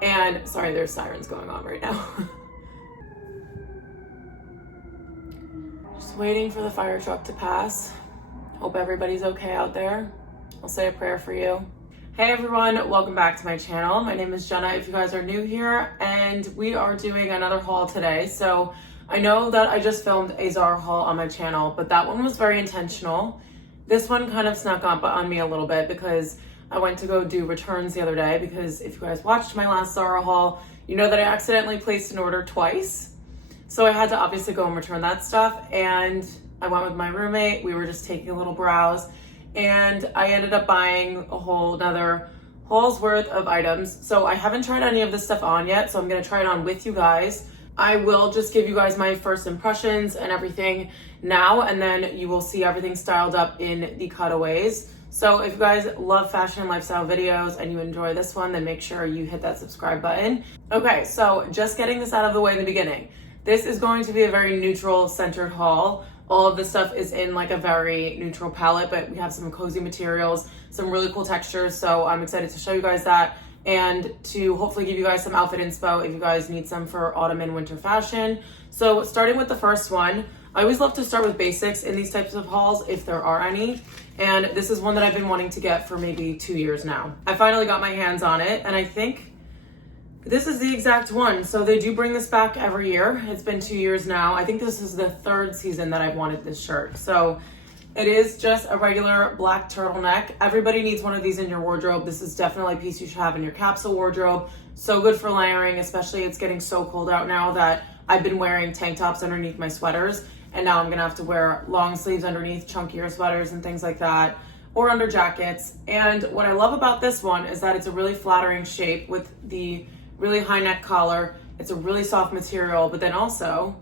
And sorry, there's sirens going on right now. Just waiting for the fire truck to pass. Hope everybody's okay out there. I'll say a prayer for you. Hey everyone, welcome back to my channel. My name is Jenna if you guys are new here, and we are doing another haul today. So I know that I just filmed a Zara haul on my channel, but that one was very intentional. This one kind of snuck up on me a little bit because I went to go do returns the other day, because if you guys watched my last Zara haul, you know that I accidentally placed an order twice. So I had to obviously go and return that stuff, and I went with my roommate. We were just taking a little browse, and I ended up buying a whole another haul's worth of items. So I haven't tried any of this stuff on yet, so I'm gonna try it on with you guys. I will just give you guys my first impressions and everything now, and then you will see everything styled up in the cutaways. So if you guys love fashion and lifestyle videos and you enjoy this one, then make sure you hit that subscribe button. Okay, so just getting this out of the way in the beginning. This is going to be a very neutral centered haul. All of this stuff is in like a very neutral palette, but we have some cozy materials, some really cool textures. So I'm excited to show you guys that and to hopefully give you guys some outfit inspo if you guys need some for autumn and winter fashion. So starting with the first one, I always love to start with basics in these types of hauls if there are any. And this is one that I've been wanting to get for maybe 2 years now. I finally got my hands on it, and I think this is the exact one. So they do bring this back every year. It's been 2 years now. I think this is the third season that I've wanted this shirt. So it is just a regular black turtleneck. Everybody needs one of these in your wardrobe. This is definitely a piece you should have in your capsule wardrobe. So good for layering, especially it's getting so cold out now that I've been wearing tank tops underneath my sweaters. And now I'm gonna have to wear long sleeves underneath chunkier sweaters and things like that, or under jackets. And what I love about this one is that it's a really flattering shape with the really high neck collar. It's a really soft material, but then also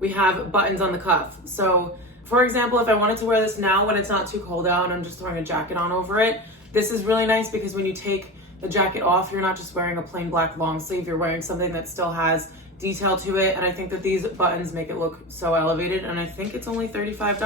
we have buttons on the cuff. So for example, if I wanted to wear this now when it's not too cold out and I'm just throwing a jacket on over it, this is really nice because when you take the jacket off, you're not just wearing a plain black long sleeve, you're wearing something that still has detail to it. And I think that these buttons make it look so elevated, and I think it's only $35,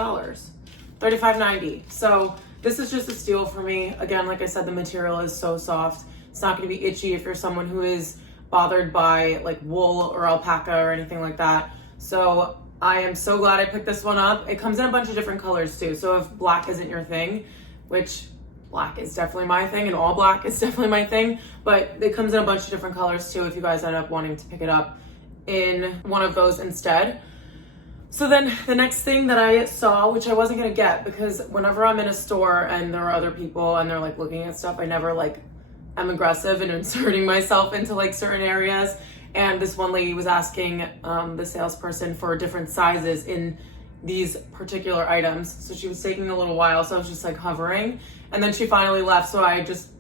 $35.90. So this is just a steal for me. Again, like I said, the material is so soft. It's not going to be itchy if you're someone who is bothered by like wool or alpaca or anything like that. So I am so glad I picked this one up. It comes in a bunch of different colors too. So if black isn't your thing, which black is definitely my thing and all black is definitely my thing, but it comes in a bunch of different colors too if you guys end up wanting to pick it up in one of those instead. So then the next thing that I saw, which I wasn't going to get because whenever I'm in a store and there are other people and they're like looking at stuff, I never like I'm aggressive in inserting myself into like certain areas. And this one lady was asking the salesperson for different sizes in these particular items. So she was taking a little while. So I was just like hovering, and then she finally left. So I just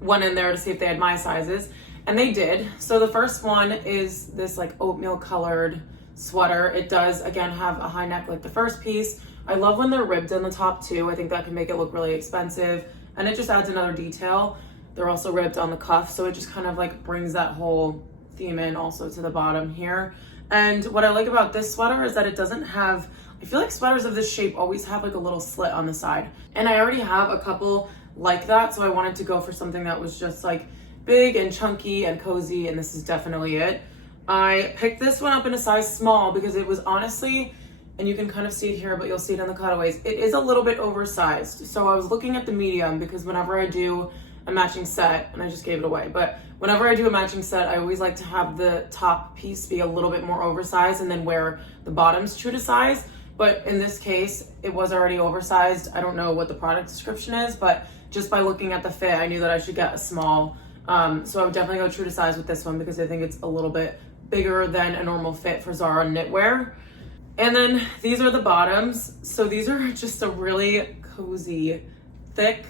went in there to see if they had my sizes, and they did. So the first one is this like oatmeal colored sweater. It does again have a high neck like the first piece. I love when they're ribbed on the top too. I think that can make it look really expensive, and it just adds another detail. They're also ribbed on the cuff, so it just kind of like brings that whole theme in also to the bottom here. And what I like about this sweater is that it doesn't have, I feel like sweaters of this shape always have like a little slit on the side. And I already have a couple like that, so I wanted to go for something that was just like big and chunky and cozy, and this is definitely it. I picked this one up in a size small because it was honestly, and you can kind of see it here, but you'll see it on the cutaways, it is a little bit oversized. So I was looking at the medium because whenever I do a matching set, and I just gave it away, but whenever I do a matching set, I always like to have the top piece be a little bit more oversized and then wear the bottoms true to size. But in this case, it was already oversized. I don't know what the product description is, but just by looking at the fit, I knew that I should get a small. So I would definitely go true to size with this one because I think it's a little bit bigger than a normal fit for Zara knitwear. And then these are the bottoms. So these are just a really cozy, thick,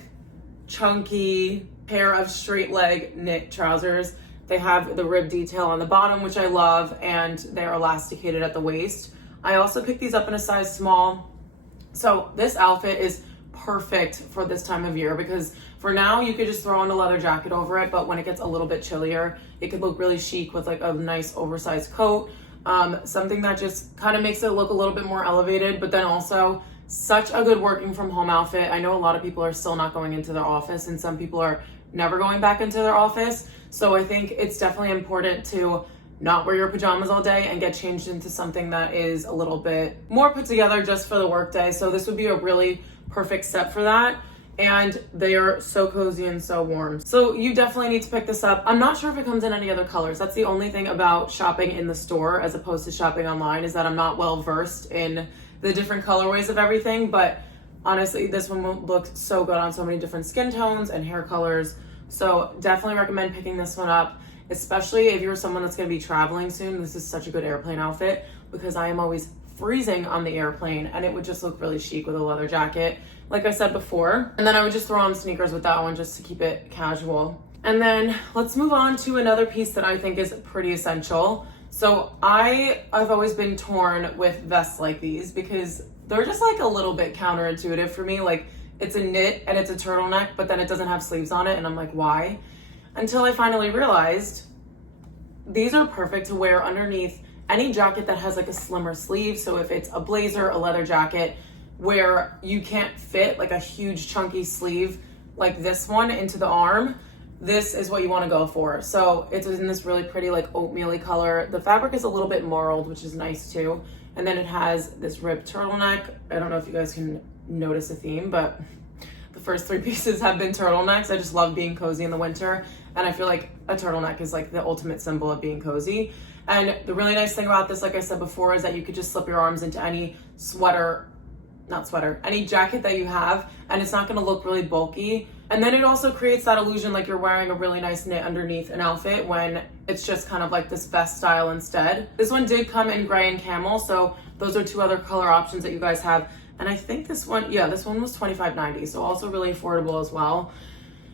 chunky pair of straight leg knit trousers. They have the rib detail on the bottom, which I love, and they're elasticated at the waist. I also picked these up in a size small. So this outfit is perfect for this time of year because for now you could just throw on a leather jacket over it, but when it gets a little bit chillier, it could look really chic with like a nice oversized coat. Something that just kind of makes it look a little bit more elevated, but then also such a good working from home outfit. I know a lot of people are still not going into the office and some people are never going back into their office. So I think it's definitely important to not wear your pajamas all day and get changed into something that is a little bit more put together just for the workday. So this would be a really perfect set for that. And they are so cozy and so warm. So you definitely need to pick this up. I'm not sure if it comes in any other colors. That's the only thing about shopping in the store as opposed to shopping online, is that I'm not well versed in the different colorways of everything. But honestly, this one will look so good on so many different skin tones and hair colors. So definitely recommend picking this one up, especially if you're someone that's going to be traveling soon. This is such a good airplane outfit because I am always freezing on the airplane, and it would just look really chic with a leather jacket, like I said before. And then I would just throw on sneakers with that one just to keep it casual. And then let's move on to another piece that I think is pretty essential. So I've always been torn with vests like these because they're just like a little bit counterintuitive for me. Like, it's a knit and it's a turtleneck, but then it doesn't have sleeves on it, and I'm like, why? Until I finally realized these are perfect to wear underneath any jacket that has like a slimmer sleeve. So if it's a blazer, a leather jacket, where you can't fit like a huge chunky sleeve like this one into the arm, this is what you want to go for. So it's in this really pretty like oatmeal-y color. The fabric is a little bit marled, which is nice too. And then it has this ribbed turtleneck. I don't know if you guys can notice a theme, but the first three pieces have been turtlenecks. I just love being cozy in the winter, and I feel like a turtleneck is like the ultimate symbol of being cozy. And the really nice thing about this, like I said before, is that you could just slip your arms into any any jacket that you have, and it's not gonna look really bulky. And then it also creates that illusion like you're wearing a really nice knit underneath an outfit when it's just kind of like this vest style instead. This one did come in gray and camel, so those are two other color options that you guys have. And I think this one was $25.90, so also really affordable as well.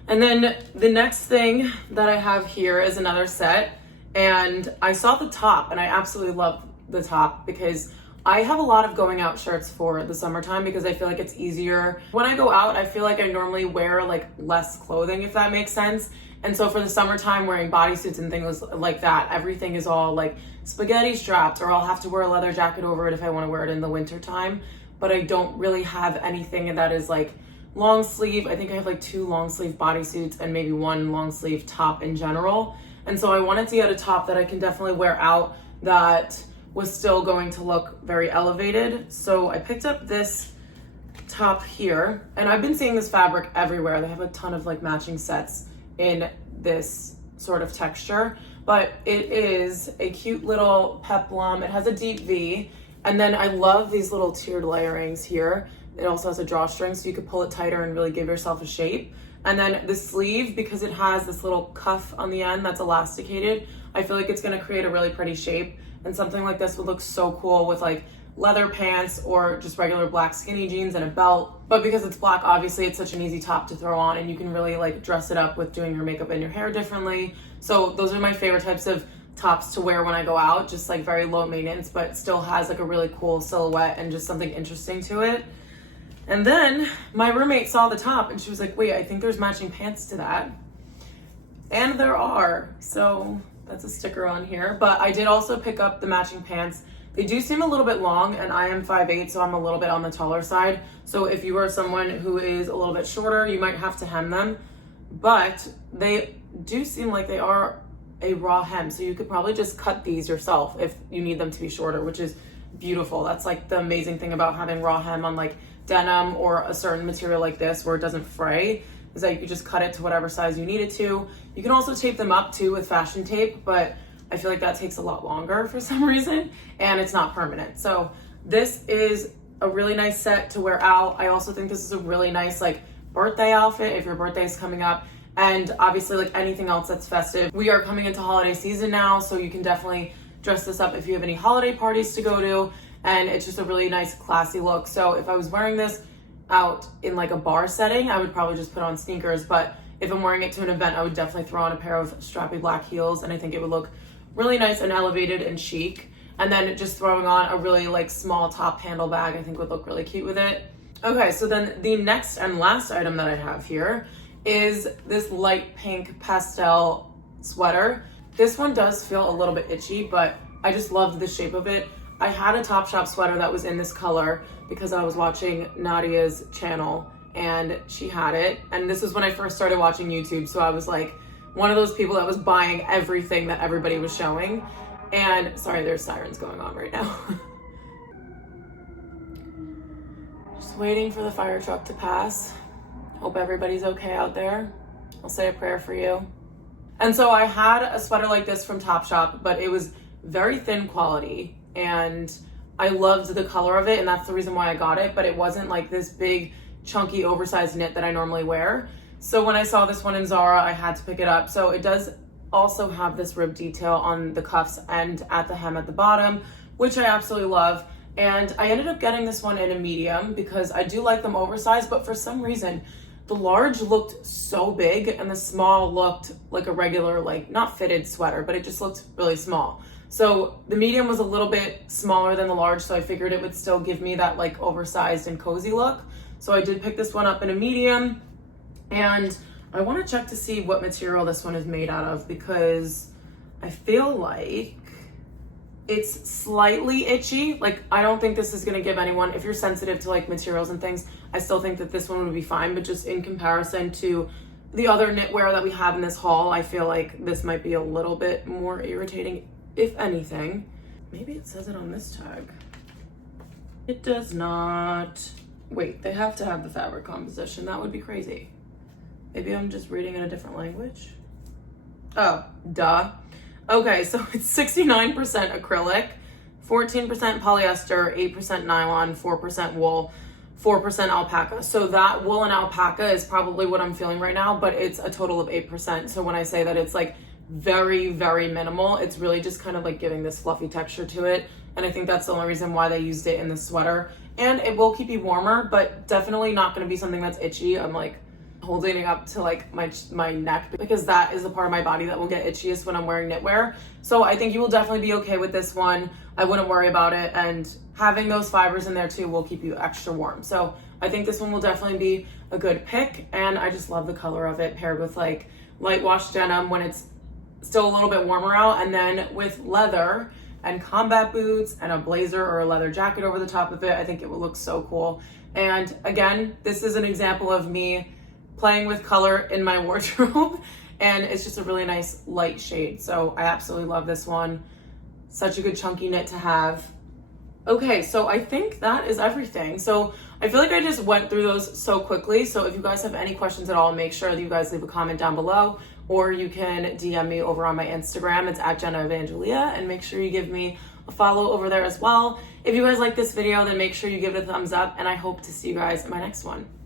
And then the next thing that I have here is another set. And I saw the top, and I absolutely love the top because I have a lot of going out shirts for the summertime because I feel like it's easier. When I go out, I feel like I normally wear like less clothing, if that makes sense. And so for the summertime, wearing bodysuits and things like that, everything is all like spaghetti strapped, or I'll have to wear a leather jacket over it if I want to wear it in the winter time. But I don't really have anything that is like long sleeve. I think I have like 2 long sleeve bodysuits and maybe 1 long sleeve top in general. And so I wanted to get a top that I can definitely wear out that was still going to look very elevated. So I picked up this top here, and I've been seeing this fabric everywhere. They have a ton of like matching sets in this sort of texture, but it is a cute little peplum. It has a deep V, and then I love these little tiered layerings here. It also has a drawstring, so you could pull it tighter and really give yourself a shape. And then the sleeve, because it has this little cuff on the end that's elasticated, I feel like it's gonna create a really pretty shape. And something like this would look so cool with like leather pants or just regular black skinny jeans and a belt. But because it's black, obviously it's such an easy top to throw on, and you can really like dress it up with doing your makeup and your hair differently. So those are my favorite types of tops to wear when I go out, just like very low maintenance, but still has like a really cool silhouette and just something interesting to it. And then my roommate saw the top and she was like, wait, I think there's matching pants to that. And there are, so that's a sticker on here. But I did also pick up the matching pants. They do seem a little bit long, and I am 5'8", so I'm a little bit on the taller side. So if you are someone who is a little bit shorter, you might have to hem them. But they do seem like they are a raw hem, so you could probably just cut these yourself if you need them to be shorter, which is beautiful. That's like the amazing thing about having raw hem on like denim or a certain material like this where it doesn't fray, is that you could just cut it to whatever size you need it to. You can also tape them up too with fashion tape, but I feel like that takes a lot longer for some reason, and it's not permanent. So this is a really nice set to wear out. I also think this is a really nice like birthday outfit if your birthday is coming up, and obviously like anything else that's festive. We are coming into holiday season now, so you can definitely dress this up if you have any holiday parties to go to, and it's just a really nice classy look. So if I was wearing this out in like a bar setting, I would probably just put on sneakers, but if I'm wearing it to an event, I would definitely throw on a pair of strappy black heels, and I think it would look really nice and elevated and chic. And then just throwing on a really like small top handle bag, I think would look really cute with it. Okay, so then the next and last item that I have here is this light pink pastel sweater. This one does feel a little bit itchy, but I just loved the shape of it. I had a Topshop sweater that was in this color because I was watching Nadia's channel, and she had it. And this was when I first started watching YouTube. So I was like one of those people that was buying everything that everybody was showing. And sorry, there's sirens going on right now. Just waiting for the fire truck to pass. Hope everybody's okay out there. I'll say a prayer for you. And so I had a sweater like this from Topshop, but it was very thin quality and I loved the color of it, and that's the reason why I got it, but it wasn't like this big chunky oversized knit that I normally wear. So when I saw this one in Zara, I had to pick it up. So it does also have this rib detail on the cuffs and at the hem at the bottom, which I absolutely love. And I ended up getting this one in a medium because I do like them oversized, but for some reason the large looked so big and the small looked like a regular, like not fitted sweater, but it just looked really small. So the medium was a little bit smaller than the large, so I figured it would still give me that like oversized and cozy look. So I did pick this one up in a medium, and I want to check to see what material this one is made out of because I feel like it's slightly itchy. Like, I don't think this is going to give anyone, if you're sensitive to like materials and things, I still think that this one would be fine, but just in comparison to the other knitwear that we have in this haul, I feel like this might be a little bit more irritating, if anything. Maybe it says it on this tag. It does not. Wait, they have to have the fabric composition. That would be crazy. Maybe I'm just reading in a different language. Oh, duh. Okay, so it's 69% acrylic, 14% polyester, 8% nylon, 4% wool, 4% alpaca. So that wool and alpaca is probably what I'm feeling right now, but it's a total of 8%. So when I say that it's like very, very minimal, it's really just kind of like giving this fluffy texture to it. And I think that's the only reason why they used it in the sweater. And it will keep you warmer, but definitely not going to be something that's itchy. I'm like holding it up to like my neck because that is the part of my body that will get itchiest when I'm wearing knitwear. So I think you will definitely be okay with this one. I wouldn't worry about it, and having those fibers in there too will keep you extra warm. So I think this one will definitely be a good pick, and I just love the color of it paired with like light wash denim when it's still a little bit warmer out, and then with leather and combat boots and a blazer or a leather jacket over the top of it. I think it will look so cool. And again, this is an example of me playing with color in my wardrobe, and it's just a really nice light shade. So I absolutely love this one. Such a good chunky knit to have. Okay, so I think that is everything. So I feel like I just went through those so quickly. So if you guys have any questions at all, make sure that you guys leave a comment down below, or you can DM me over on my Instagram. It's at Jenna Evangelia, and make sure you give me a follow over there as well. If you guys like this video, then make sure you give it a thumbs up, and I hope to see you guys in my next one.